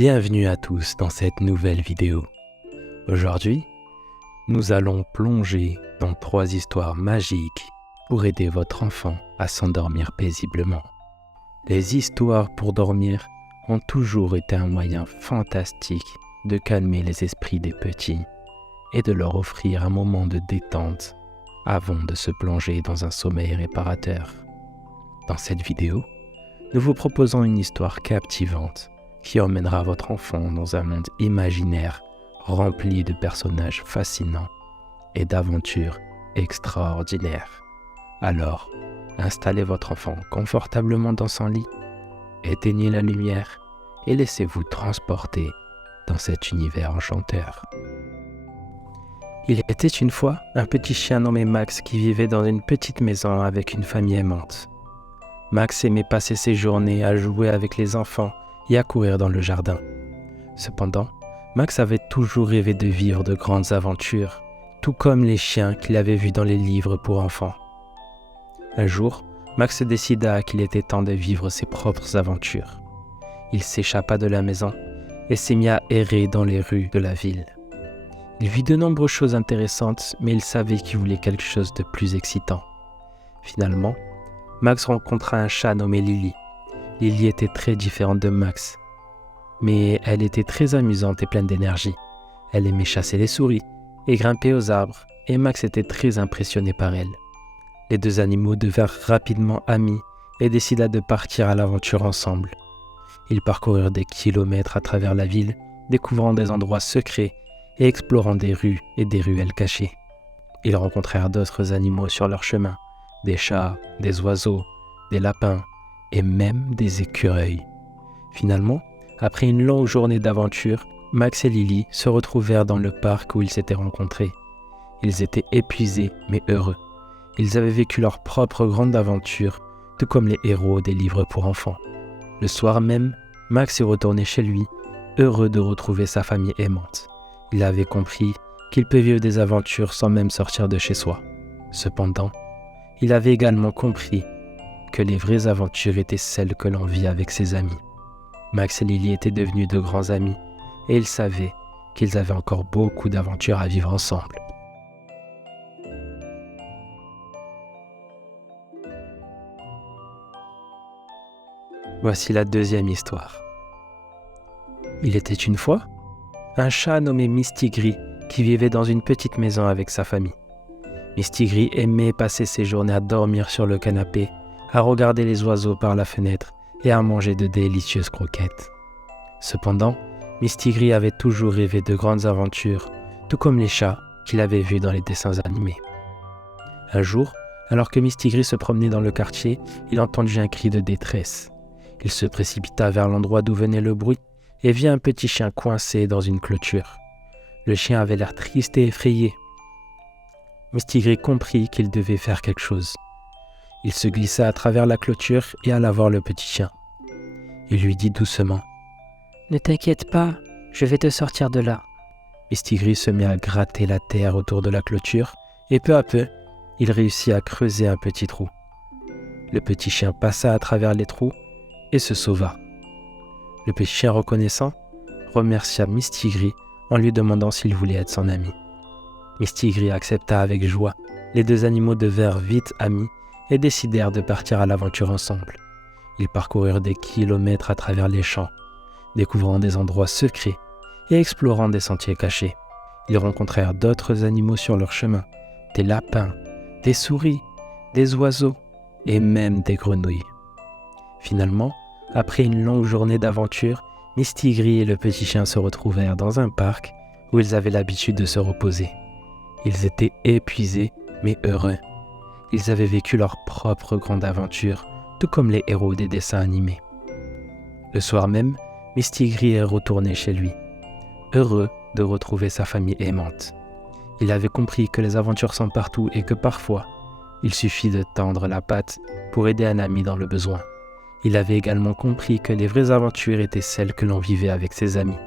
Bienvenue à tous dans cette nouvelle vidéo. Aujourd'hui, nous allons plonger dans 3 histoires magiques pour aider votre enfant à s'endormir paisiblement. Les histoires pour dormir ont toujours été un moyen fantastique de calmer les esprits des petits et de leur offrir un moment de détente avant de se plonger dans un sommeil réparateur. Dans cette vidéo, nous vous proposons une histoire captivante qui emmènera votre enfant dans un monde imaginaire rempli de personnages fascinants et d'aventures extraordinaires. Alors, installez votre enfant confortablement dans son lit, éteignez la lumière et laissez-vous transporter dans cet univers enchanteur. Il était une fois un petit chien nommé Max qui vivait dans une petite maison avec une famille aimante. Max aimait passer ses journées à jouer avec les enfants et à courir dans le jardin. Cependant, Max avait toujours rêvé de vivre de grandes aventures, tout comme les chiens qu'il avait vus dans les livres pour enfants. Un jour, Max décida qu'il était temps de vivre ses propres aventures. Il s'échappa de la maison et s'est mis à errer dans les rues de la ville. Il vit de nombreuses choses intéressantes, mais il savait qu'il voulait quelque chose de plus excitant. Finalement, Max rencontra un chat nommé Lily. Lily était très différente de Max, mais elle était très amusante et pleine d'énergie. Elle aimait chasser les souris et grimper aux arbres, et Max était très impressionné par elle. Les 2 animaux devinrent rapidement amis et décida de partir à l'aventure ensemble. Ils parcoururent des kilomètres à travers la ville, découvrant des endroits secrets et explorant des rues et des ruelles cachées. Ils rencontrèrent d'autres animaux sur leur chemin, des chats, des oiseaux, des lapins et même des écureuils. Finalement, après une longue journée d'aventure, Max et Lily se retrouvèrent dans le parc où ils s'étaient rencontrés. Ils étaient épuisés mais heureux. Ils avaient vécu leur propre grande aventure, tout comme les héros des livres pour enfants. Le soir même, Max est retourné chez lui, heureux de retrouver sa famille aimante. Il avait compris qu'il peut vivre des aventures sans même sortir de chez soi. Cependant, il avait également compris que les vraies aventures étaient celles que l'on vit avec ses amis. Max et Lily étaient devenus de grands amis et ils savaient qu'ils avaient encore beaucoup d'aventures à vivre ensemble. Voici la 2e histoire. Il était une fois un chat nommé Mistigris qui vivait dans une petite maison avec sa famille. Mistigris aimait passer ses journées à dormir sur le canapé, à regarder les oiseaux par la fenêtre et à manger de délicieuses croquettes. Cependant, Mistigris avait toujours rêvé de grandes aventures, tout comme les chats qu'il avait vus dans les dessins animés. Un jour, alors que Mistigris se promenait dans le quartier, il entendit un cri de détresse. Il se précipita vers l'endroit d'où venait le bruit et vit un petit chien coincé dans une clôture. Le chien avait l'air triste et effrayé. Mistigris comprit qu'il devait faire quelque chose. Il se glissa à travers la clôture et alla voir le petit chien. Il lui dit doucement : « Ne t'inquiète pas, je vais te sortir de là. » Mistigris se mit à gratter la terre autour de la clôture et peu à peu, il réussit à creuser un petit trou. Le petit chien passa à travers les trous et se sauva. Le petit chien reconnaissant remercia Mistigris en lui demandant s'il voulait être son ami. Mistigris accepta avec joie. Les 2 animaux devinrent vite amis et décidèrent de partir à l'aventure ensemble. Ils parcoururent des kilomètres à travers les champs, découvrant des endroits secrets et explorant des sentiers cachés. Ils rencontrèrent d'autres animaux sur leur chemin, des lapins, des souris, des oiseaux et même des grenouilles. Finalement, après une longue journée d'aventure, Mistigris et le petit chien se retrouvèrent dans un parc où ils avaient l'habitude de se reposer. Ils étaient épuisés mais heureux. Ils avaient vécu leur propre grande aventure, tout comme les héros des dessins animés. Le soir même, Mistigris est retourné chez lui, heureux de retrouver sa famille aimante. Il avait compris que les aventures sont partout et que parfois, il suffit de tendre la patte pour aider un ami dans le besoin. Il avait également compris que les vraies aventures étaient celles que l'on vivait avec ses amis.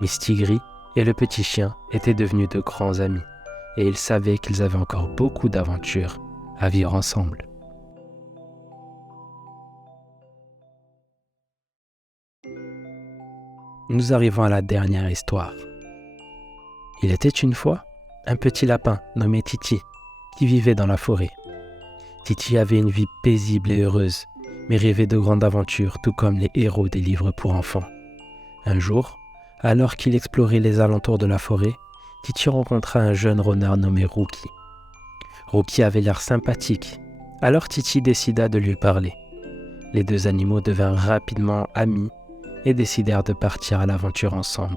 Mistigris et le petit chien étaient devenus de grands amis et ils savaient qu'ils avaient encore beaucoup d'aventures à vivre ensemble. nous arrivons à la dernière histoire. Il était une fois un petit lapin nommé Titi qui vivait dans la forêt. Titi avait une vie paisible et heureuse, mais rêvait de grandes aventures, tout comme les héros des livres pour enfants. Un jour, alors qu'il explorait les alentours de la forêt, Titi rencontra un jeune renard nommé Rookie. Rookie avait l'air sympathique, alors Titi décida de lui parler. Les deux animaux devinrent rapidement amis et décidèrent de partir à l'aventure ensemble.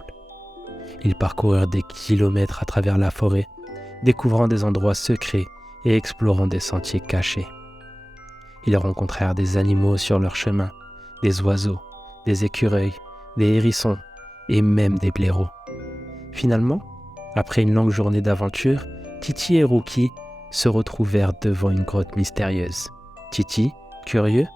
Ils parcoururent des kilomètres à travers la forêt, découvrant des endroits secrets et explorant des sentiers cachés. Ils rencontrèrent des animaux sur leur chemin, des oiseaux, des écureuils, des hérissons et même des blaireaux. Finalement, après une longue journée d'aventure, Titi et Rookie se retrouvèrent devant une grotte mystérieuse. Titi, curieux,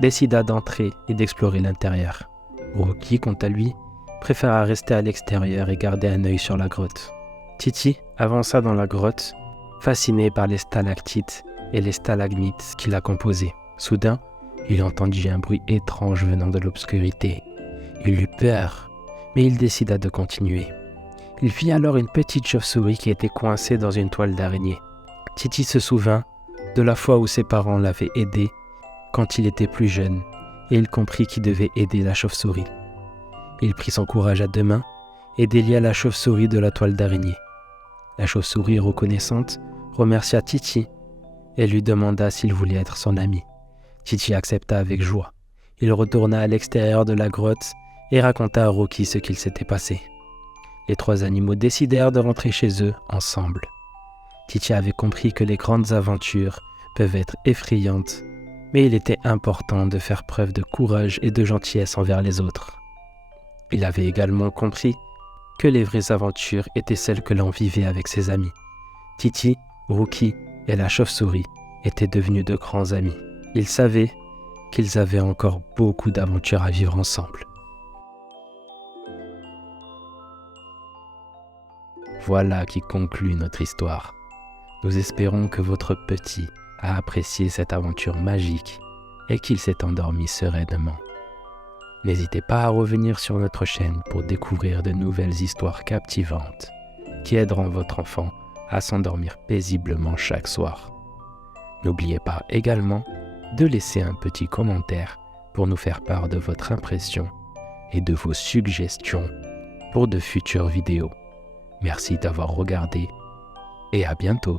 décida d'entrer et d'explorer l'intérieur. Rookie, quant à lui, préféra rester à l'extérieur et garder un œil sur la grotte. Titi avança dans la grotte, fasciné par les stalactites et les stalagmites qui la composaient. Soudain, il entendit un bruit étrange venant de l'obscurité. Il eut peur, mais il décida de continuer. Il vit alors une petite chauve-souris qui était coincée dans une toile d'araignée. Titi se souvint de la fois où ses parents l'avaient aidé quand il était plus jeune, et il comprit qu'il devait aider la chauve-souris. Il prit son courage à deux mains et délia la chauve-souris de la toile d'araignée. La chauve-souris, reconnaissante, remercia Titi et lui demanda s'il voulait être son ami. Titi accepta avec joie. Il retourna à l'extérieur de la grotte et raconta à Rookie ce qu'il s'était passé. Les trois animaux décidèrent de rentrer chez eux ensemble. Titi avait compris que les grandes aventures peuvent être effrayantes, mais il était important de faire preuve de courage et de gentillesse envers les autres. Il avait également compris que les vraies aventures étaient celles que l'on vivait avec ses amis. Titi, Rookie et la chauve-souris étaient devenus de grands amis. Ils savaient qu'ils avaient encore beaucoup d'aventures à vivre ensemble. Voilà qui conclut notre histoire. Nous espérons que votre petit a apprécié cette aventure magique et qu'il s'est endormi sereinement. N'hésitez pas à revenir sur notre chaîne pour découvrir de nouvelles histoires captivantes qui aideront votre enfant à s'endormir paisiblement chaque soir. N'oubliez pas également de laisser un petit commentaire pour nous faire part de votre impression et de vos suggestions pour de futures vidéos. Merci d'avoir regardé et à bientôt.